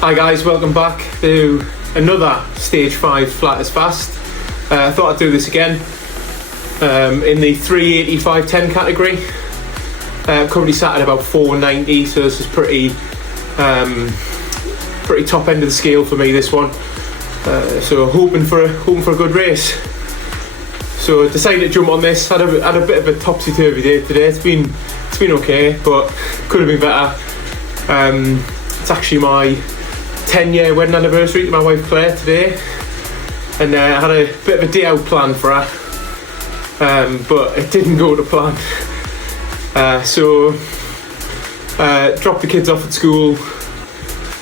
Hi guys, welcome back to another Stage 5 Flat as Fast. I thought I'd do this again in the 380/510 category. Currently sat at about 490, so this is pretty top end of the scale for me, this one. So hoping for a good race. So I decided to jump on this. Had a bit of a topsy-turvy day today. It's been okay, but could have been better. It's actually my 10-year wedding anniversary to my wife Claire today, and I had a bit of a day out planned for her, but it didn't go to plan. So dropped the kids off at school,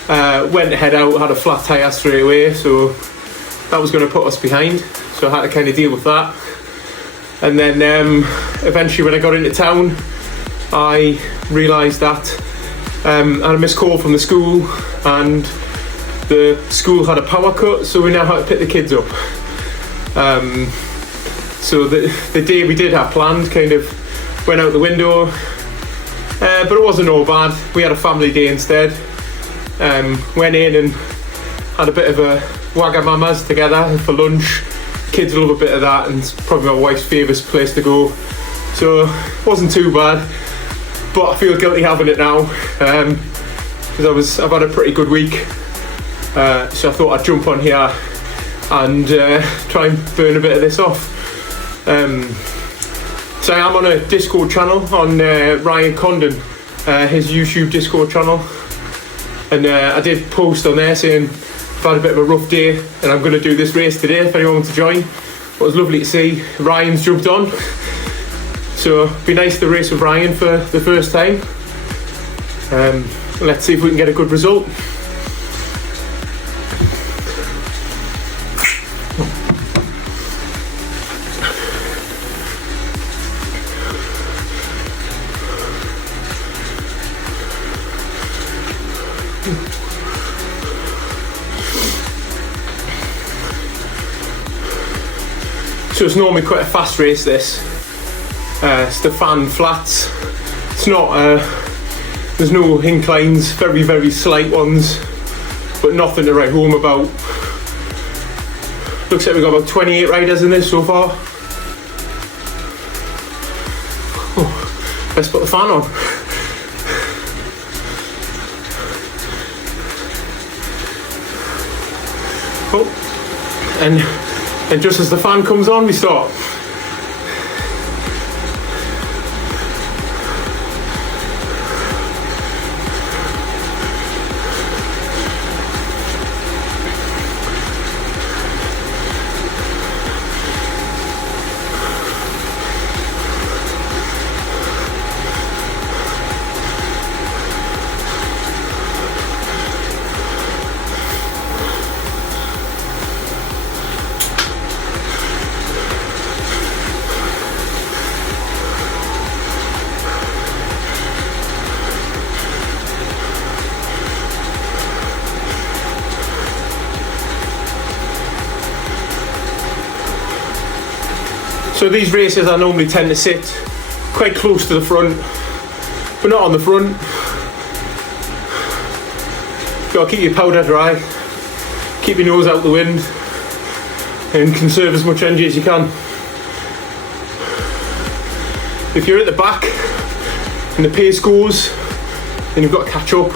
went to head out, had a flat tyre straight away, so that was going to put us behind, so I had to kind of deal with that. And then eventually when I got into town, I realised that I had a missed call from the school, and the school had a power cut, so we now had to pick the kids up. So the day we did have planned kind of went out the window, but it wasn't all bad. We had a family day instead. Went in and had a bit of a Wagamamas together for lunch. Kids love a bit of that, and it's probably my wife's favourite place to go. So it wasn't too bad, but I feel guilty having it now, because I've had a pretty good week. So I thought I'd jump on here and try and burn a bit of this off. So I am on a Discord channel on Ryan Condon, his YouTube Discord channel, and I did post on there saying I've had a bit of a rough day and I'm going to do this race today if anyone wants to join. It was lovely to see Ryan's jumped on, so it'd be nice to race with Ryan for the first time. Let's see if we can get a good result. So it's normally quite a fast race, this. It's the fan flats. It's not, there's no inclines, very, very slight ones, but nothing to write home about. Looks like we've got about 28 riders in this so far. Oh, let's put the fan on. Oh, and just as the fan comes on, we start. So these races I normally tend to sit quite close to the front, but not on the front. Gotta keep your powder dry, keep your nose out the wind, and conserve as much energy as you can. If you're at the back and the pace goes, then you've got to catch up.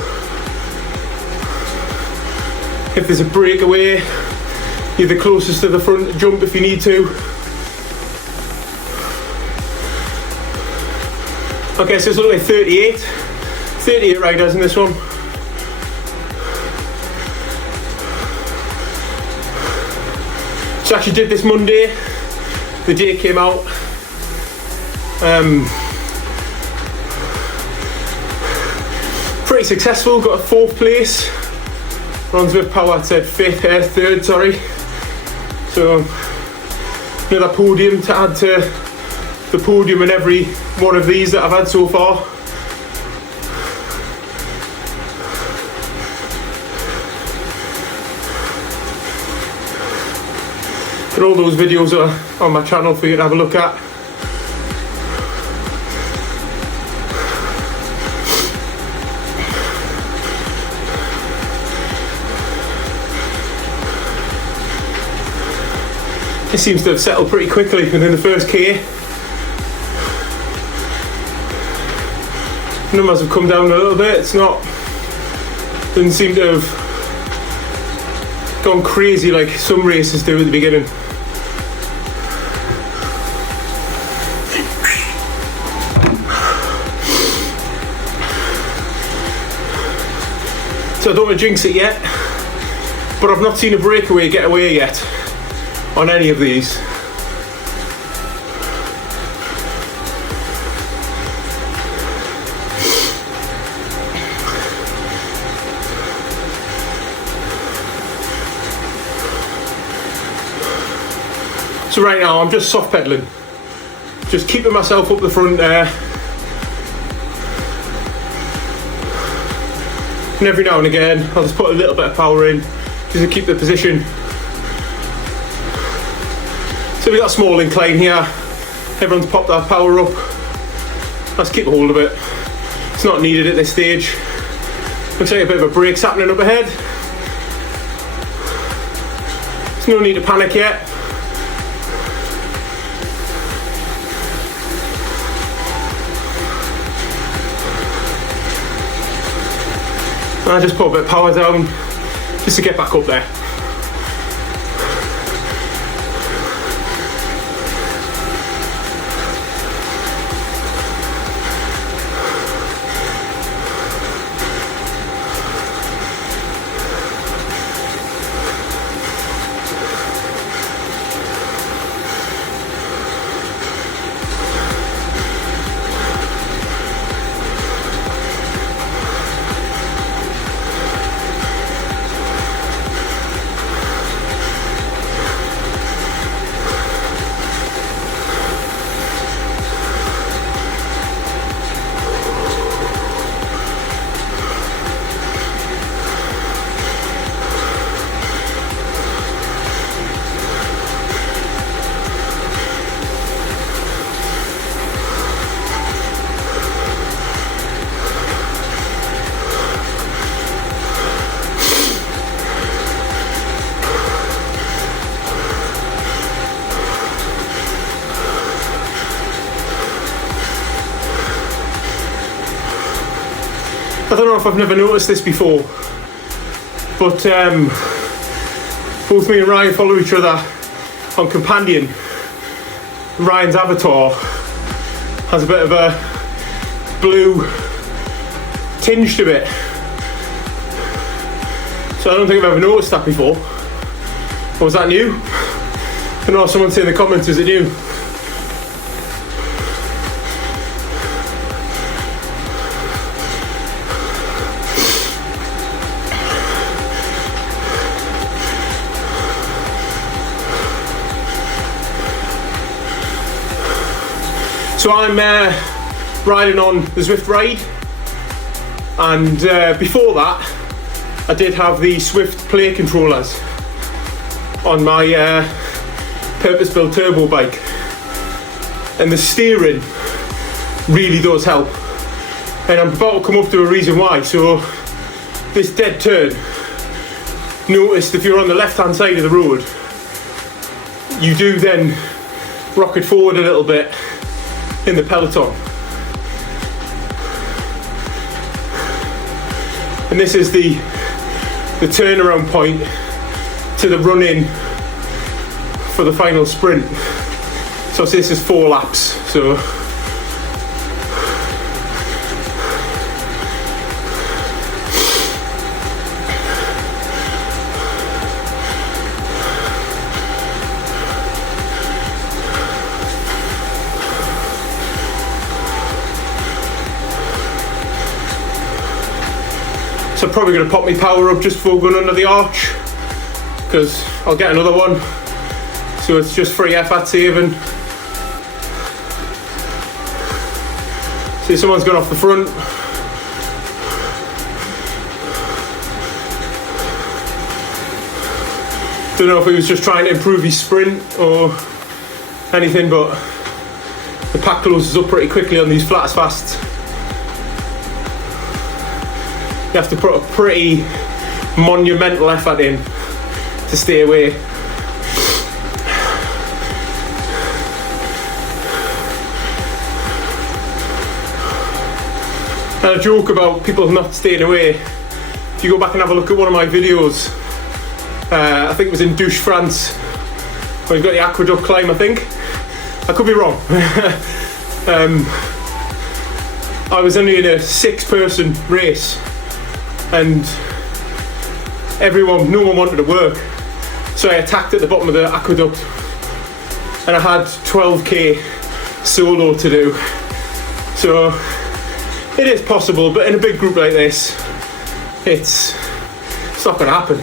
If there's a breakaway, you're the closest to the front to jump if you need to. Okay, so it's only 38 riders in this one. So I actually did this Monday. The day came out. Pretty successful, got a 4th place. Ron Zwift Power said 3rd, sorry. So another podium to add to the podium in every one of these that I've had so far. And all those videos are on my channel for you to have a look at. It seems to have settled pretty quickly within the first K. Numbers have come down a little bit. Doesn't seem to have gone crazy like some races do at the beginning. So I don't want to jinx it yet, but I've not seen a breakaway get away yet on any of these. So right now I'm just soft pedaling, just keeping myself up the front there. And every now and again I'll just put a little bit of power in just to keep the position. So we've got a small incline here, everyone's popped that power up. Let's keep hold of it. It's not needed at this stage. Looks like a bit of a brake's happening up ahead. There's no need to panic yet. I just put a bit of power down just to get back up there. I don't know if I've never noticed this before, but both me and Ryan follow each other on Companion. Ryan's avatar has a bit of a blue tinge to it, so I don't think I've ever noticed that before. Or was that new? I don't know, someone say in the comments, is it new? So I'm riding on the Zwift Ride, and before that I did have the Zwift Play controllers on my purpose-built turbo bike, and the steering really does help, and I'm about to come up to a reason why. So this dead turn, notice if you're on the left hand side of the road, you do then rocket forward a little bit in the Peloton, and this is the turnaround point to the run in for the final sprint. So this is 4 laps, so I'm probably going to pop my power up just before going under the arch, because I'll get another one, so it's just free effort saving. See, someone's gone off the front. Don't know if he was just trying to improve his sprint or anything, but the pack closes up pretty quickly on these flat as fasts. You have to put a pretty monumental effort in to stay away. And a joke about people not staying away. If you go back and have a look at one of my videos, I think it was in Douche, France, where you've got the aqueduct climb, I think. I could be wrong. I was only in a 6-person race, and no one wanted to work. So I attacked at the bottom of the aqueduct, and I had 12k solo to do. So it is possible, but in a big group like this, it's not going to happen.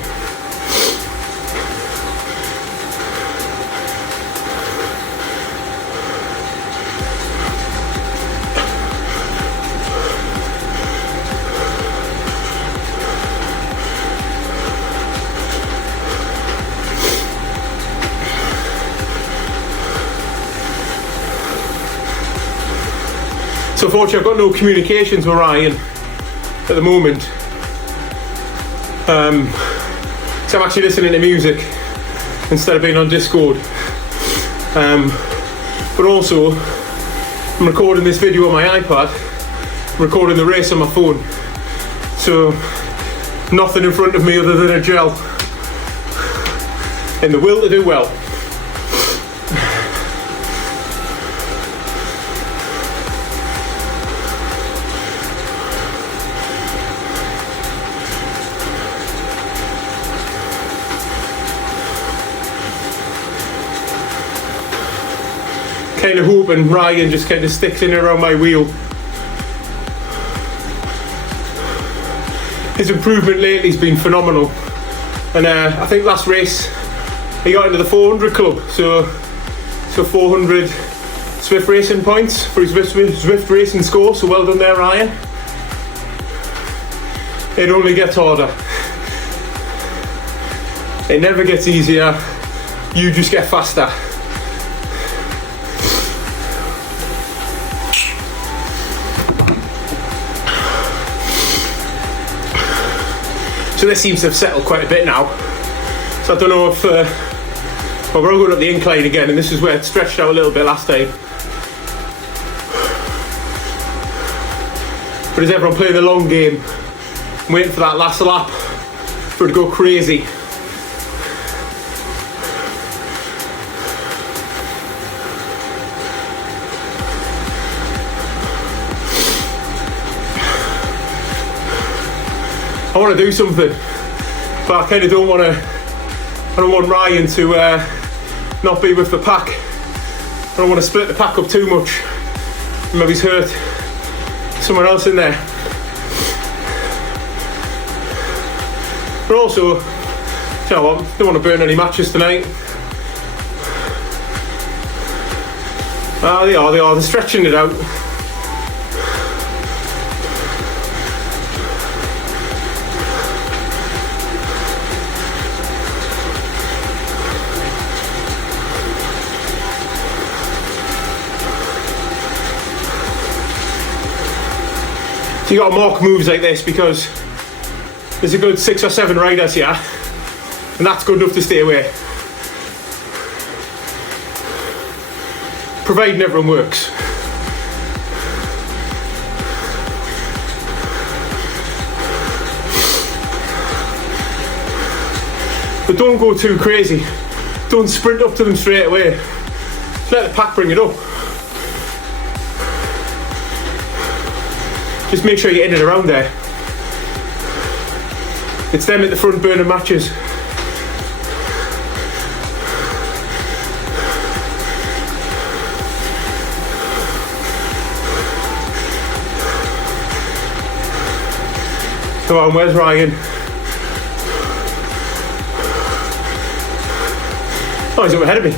So unfortunately I've got no communications with Ryan at the moment. So I'm actually listening to music instead of being on Discord. But also I'm recording this video on my iPad, recording the race on my phone. So nothing in front of me other than a gel and the will to do well. Kind of hoping Ryan just kind of sticks in around my wheel. His improvement lately has been phenomenal, and I think last race he got into the 400 club, so 400 Zwift Racing points for his Zwift Racing score, so well done there, Ryan. It only gets harder. It never gets easier, you just get faster. So this seems to have settled quite a bit now. So I don't know if, well, we're all going up the incline again, and this is where it stretched out a little bit last time. But is everyone playing the long game? I'm waiting for that last lap for it to go crazy. I want to do something, but I kind of don't want Ryan to not be with the pack. I don't want to split the pack up too much. Maybe he's hurt someone else in there. But also, you know what, don't want to burn any matches tonight. They are, they're stretching it out. So you got to mark moves like this because there's a good 6 or 7 riders here, and that's good enough to stay away. Providing everyone works. But don't go too crazy. Don't sprint up to them straight away. Let the pack bring it up. Just make sure you're in and around there. It's them at the front burning matches. Come on, where's Ryan? Oh, he's up ahead of me.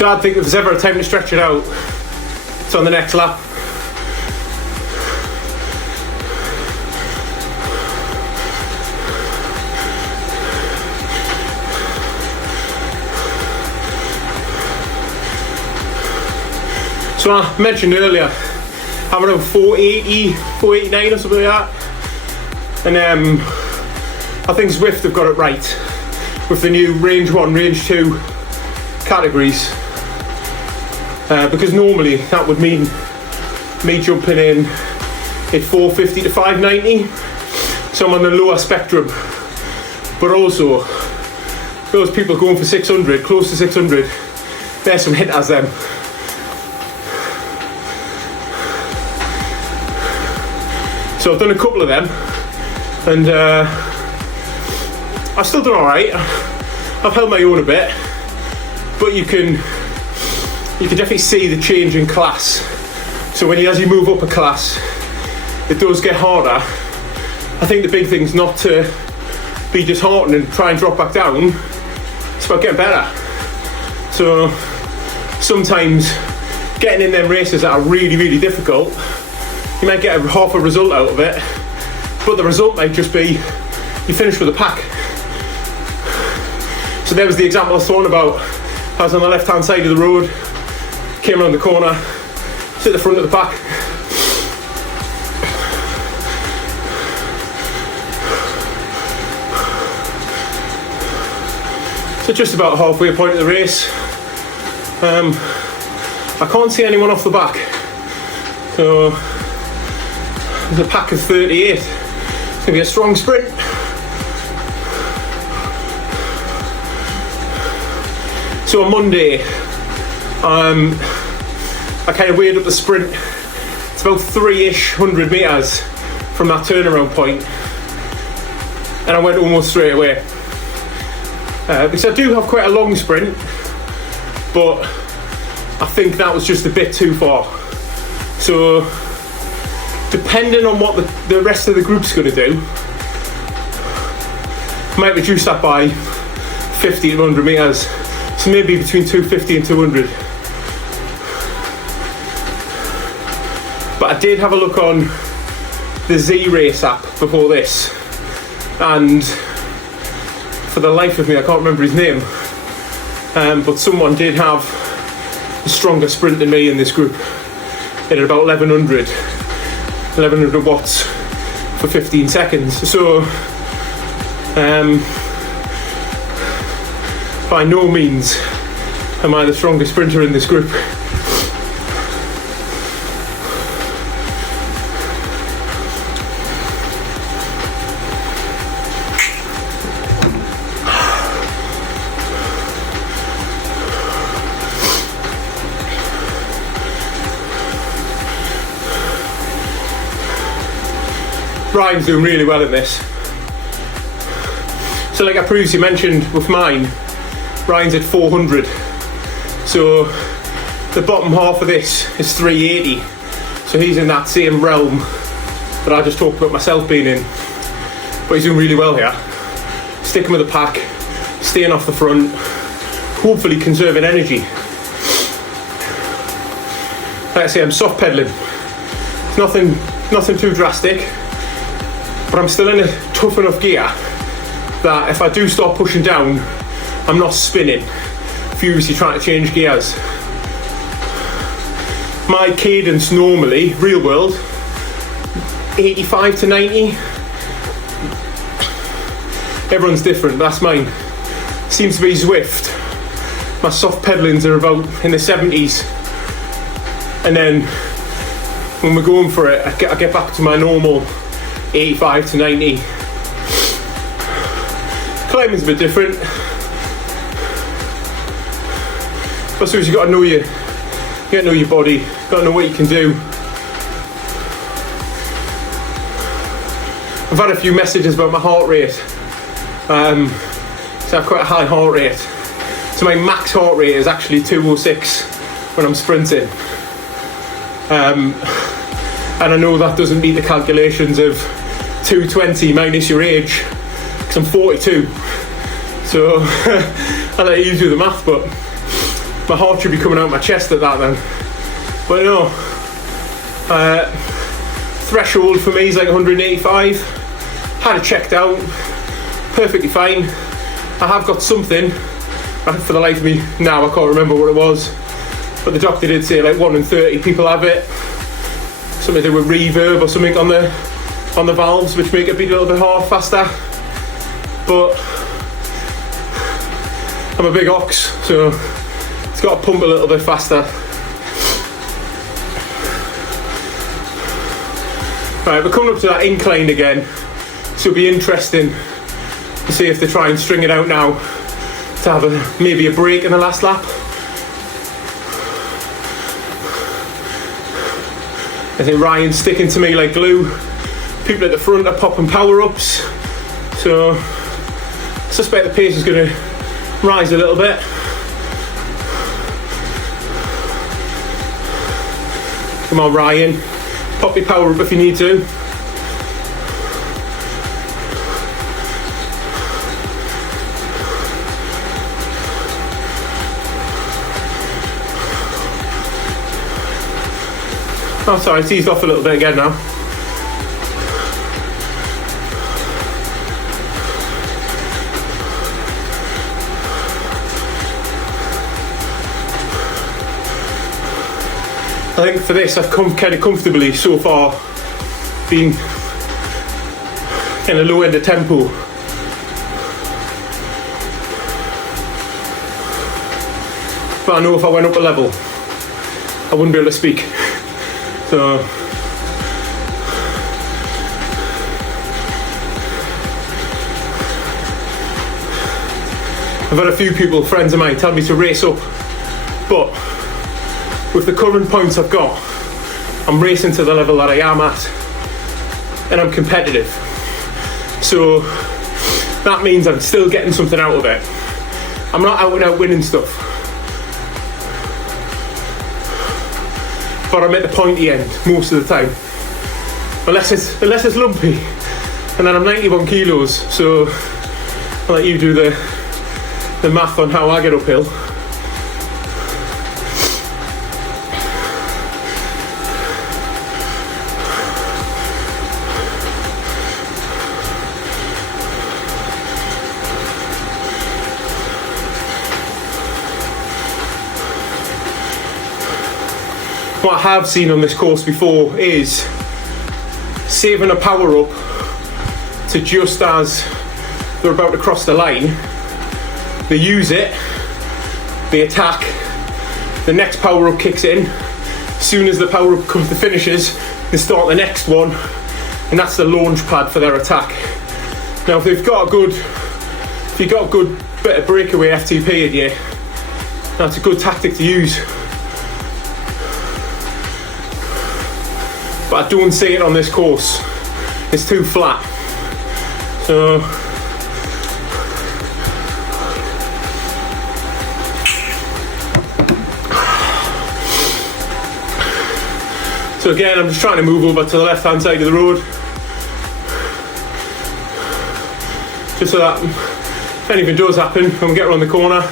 So I think if there's ever a time to stretch it out, it's on the next lap. So I mentioned earlier, I'm around 480, 489 or something like that. And I think Zwift have got it right with the new range 1, range 2 categories. Because normally that would mean me jumping in at 450 to 590. So I'm on the lower spectrum. But also, those people going for 600, close to 600, there's some hitters them. So I've done a couple of them, and I've still done alright. I've held my own a bit, but you can definitely see the change in class. So as you move up a class, it does get harder. I think the big thing's not to be disheartened and try and drop back down. It's about getting better. So sometimes getting in them races that are really, really difficult, you might get half a result out of it, but the result might just be you finish with a pack. So there was the example I was talking about. I was on the left hand side of the road, came around the corner, sit at the front of the pack. So just about halfway point of the race. I can't see anyone off the back. So there's a pack of 38. It's going to be a strong sprint. So on Monday, I kind of weighed up the sprint. It's about 300 metres from that turnaround point, and I went almost straight away. Because I do have quite a long sprint, but I think that was just a bit too far. So depending on what the rest of the group's going to do, I might reduce that by 50 to 100 metres. So maybe between 250 and 200. But I did have a look on the Z Race app before this, and for the life of me I can't remember his name, but someone did have a stronger sprint than me in this group. It had about 1100 watts for 15 seconds. So by no means am I the strongest sprinter in this group. Ryan's doing really well in this. So like I previously mentioned with mine, Ryan's at 400. So the bottom half of this is 380. So he's in that same realm that I just talked about myself being in. But he's doing really well here. Sticking with the pack, staying off the front, hopefully conserving energy. Like I say, I'm soft pedaling. It's nothing too drastic. But I'm still in a tough enough gear that if I do start pushing down, I'm not spinning, furiously trying to change gears. My cadence normally, real world, 85 to 90. Everyone's different, that's mine. Seems to be Zwift. My soft pedalings are about in the 70s. And then when we're going for it, I get back to my normal 85 to 90. Climbing's a bit different. But so you got to know you got to know your body, got to know what you can do. I've had a few messages about my heart rate. So I have quite a high heart rate. So my max heart rate is actually 206 when I'm sprinting. And I know that doesn't meet the calculations of 220 minus your age, because I'm 42. So I let you do the math, but my heart should be coming out my chest at that then. But no, threshold for me is like 185. Had it checked out, perfectly fine. I have got something, for the life of me now I can't remember what it was, but the doctor did say like 1 in 30 people have it. Something to do with reverb or something on the valves, which make it beat a little bit hard faster. But I'm a big ox, so it's got to pump a little bit faster. Right, we're coming up to that incline again, so it'll be interesting to see if they try and string it out now to have maybe a break in the last lap. I think Ryan's sticking to me like glue. People at the front are popping power-ups, so I suspect the pace is going to rise a little bit. Come on, Ryan, pop your power up if you need to. Oh, sorry, it's eased off a little bit again now. I think for this I've come kind of comfortably so far, been in a low end of tempo. But I know if I went up a level I wouldn't be able to speak. So I've had a few people, friends of mine, tell me to race up, but with the current points I've got, I'm racing to the level that I am at, and I'm competitive. So that means I'm still getting something out of it. I'm not out and out winning stuff, but I'm at the pointy end most of the time, unless it's lumpy, and then I'm 91 kilos, so I'll let you do the math on how I get uphill. What I have seen on this course before is saving a power up to just as they're about to cross the line. They use it, they attack, the next power up kicks in. As soon as the power up comes to finishes, they start the next one, and that's the launch pad for their attack. Now if you've got a good bit of breakaway FTP in you, that's a good tactic to use. But I don't see it on this course. It's too flat. So again, I'm just trying to move over to the left hand side of the road, just so that if anything does happen when we get around the corner,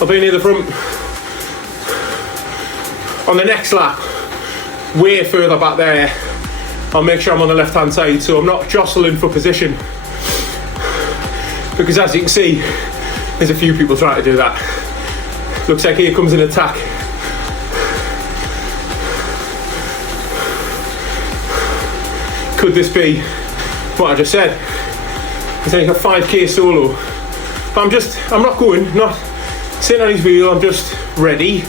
I'll be near the front. On the next lap, way further back there, I'll make sure I'm on the left hand side so I'm not jostling for position, because as you can see, there's a few people trying to do that. Looks like here comes an attack. Could this be what I just said? It's like a 5k solo, but I'm not going, not sitting on his wheel, I'm just ready.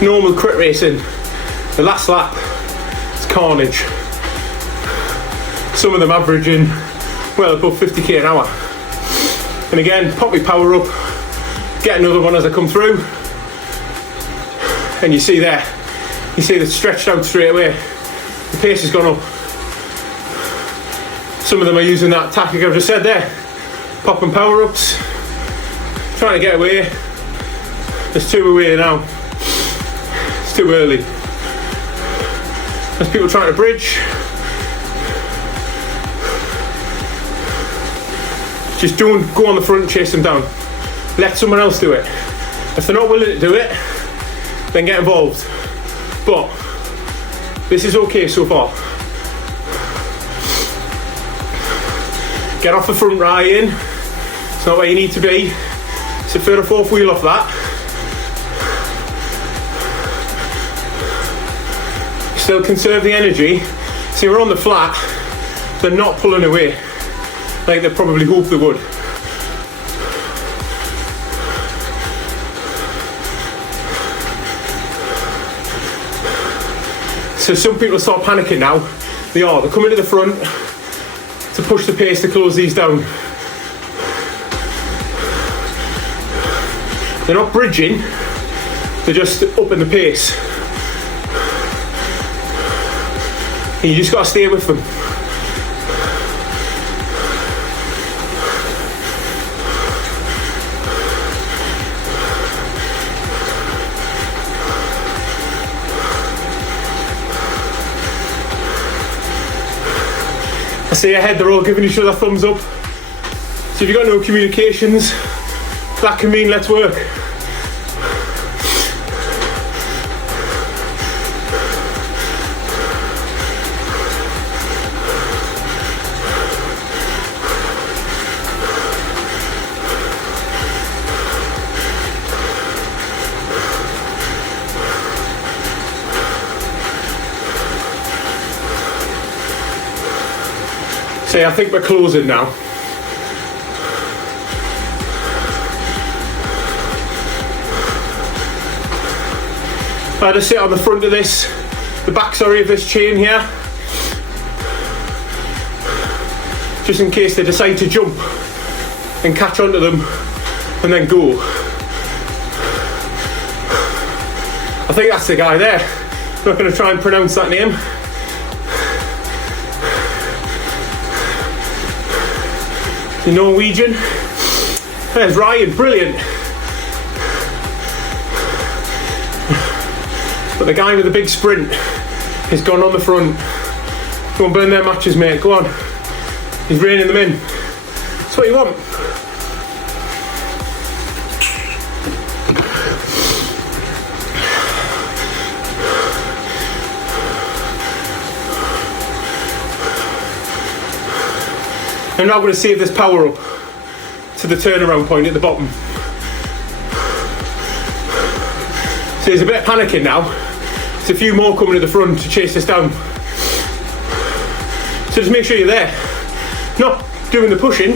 Normal crit racing, the last lap, it's carnage. Some of them averaging well above 50k an hour. And again, pop my power up, get another one as I come through, and you see there, you see it's stretched out straight away. The pace has gone up. Some of them are using that tactic I've just said there, popping power ups, trying to get away. There's two away now. It's too early. There's people trying to bridge. Just don't go on the front and chase them down. Let someone else do it. If they're not willing to do it, then get involved. But this is okay so far. Get off the front, Ryan. It's not where you need to be. It's a third or fourth wheel off that. Still conserve the energy. See, we're on the flat. They're not pulling away like they probably hoped they would. So some people start panicking now. They're coming to the front to push the pace to close these down. They're not bridging, they're just upping the pace. And you just got to stay with them. I see ahead, they're all giving each other thumbs up. So if you've got no communications, that can mean let's work. See, I think we're closing now. I just sit on the front of this, the back, sorry, of this chain here, just in case they decide to jump and catch onto them and then go. I think that's the guy there. I'm not going to try and pronounce that name. The Norwegian. There's Ryan, brilliant. But the guy with the big sprint has gone on the front. Go and burn their matches, mate, go on. He's reining them in. That's what you want. I'm now going to save this power up to the turnaround point at the bottom. So there's a bit of panicking now. There's a few more coming to the front to chase us down. So just make sure you're there. Not doing the pushing.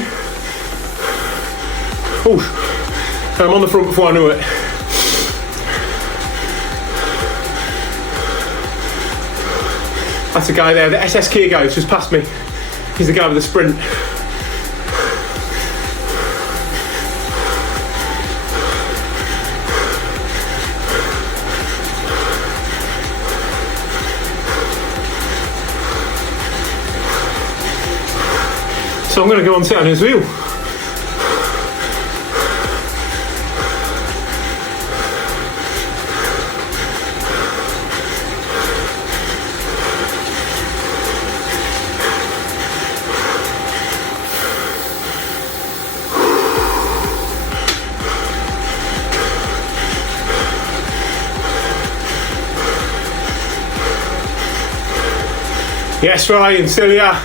Oh, I'm on the front before I know it. That's the guy there, the SSK guy who's just passed me. He's the guy with the sprint. So I'm going to go and sit on his wheel. Yes, Ryan, still here.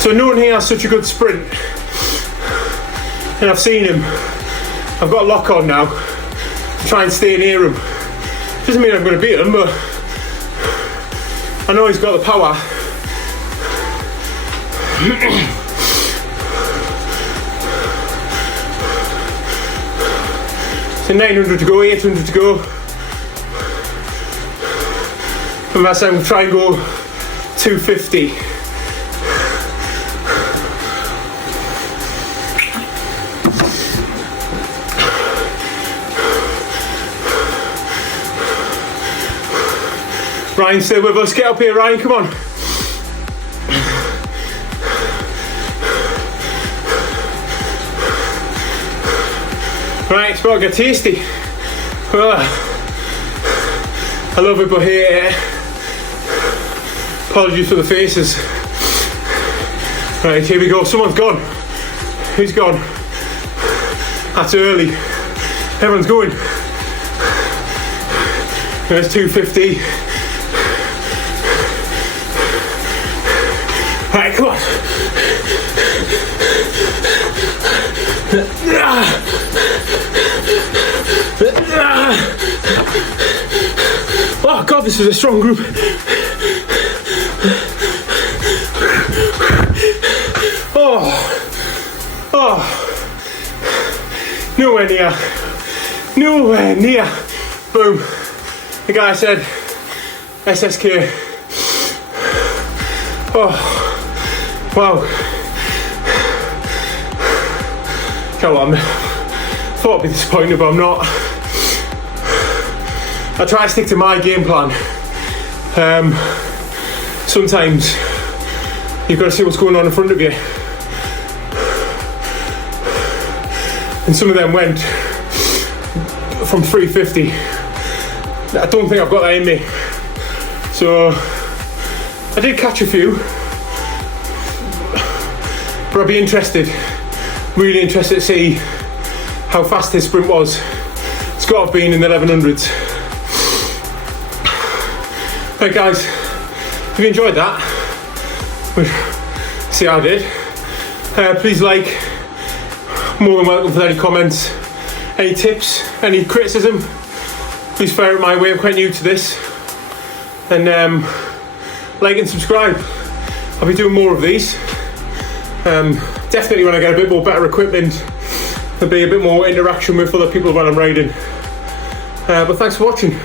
So no one here has such a good sprint, and I've seen him. I've got a lock on now to try and stay near him. Doesn't mean I'm going to beat him, but I know he's got the power. So 900 to go, 800 to go. And that's I'm try and go 250. Ryan, stay with us. Get up here, Ryan. Come on. Right, it's about to get tasty. I love it, but here. Apologies for the faces. Right, here we go. Someone's gone. Who's gone? That's early. Everyone's going. There's 250. Right, come on. Oh God, this is a strong group. Oh, nowhere near. Boom. The guy said SSK. Oh, wow. Come on. Thought I'd be disappointed, but I'm not. I try to stick to my game plan. Sometimes you've got to see what's going on in front of you. And some of them went from 350. I don't think I've got that in me. So I did catch a few, but I'd be really interested to see how fast his sprint was. It's got to have been in the 1100s. Hey guys, if you enjoyed that, see how I did, please like. More than welcome for any comments, any tips, any criticism. Please fire it my way. I'm quite new to this. And like and subscribe. I'll be doing more of these. Definitely when I get a bit more better equipment, there'll be a bit more interaction with other people when I'm riding. But thanks for watching.